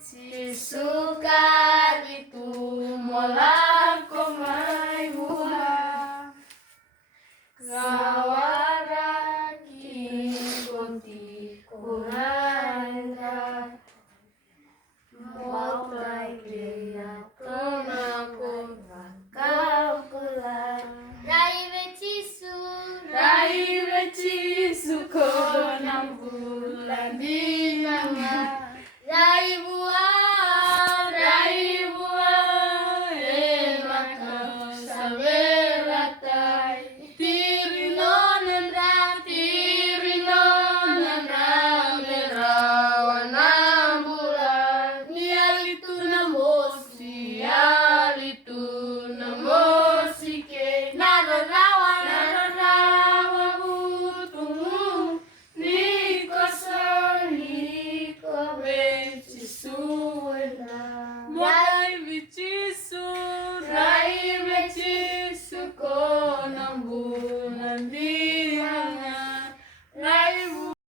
Si sukar itu mola ko may buha kawaragi kunti kuranda mautai kaya kemakun kau pulang rai becisu ko enam bulan di nama rai buah emak saberatai tirinonan merawan bulan nialitu namosi ke nararawa butumu niko Rai becisu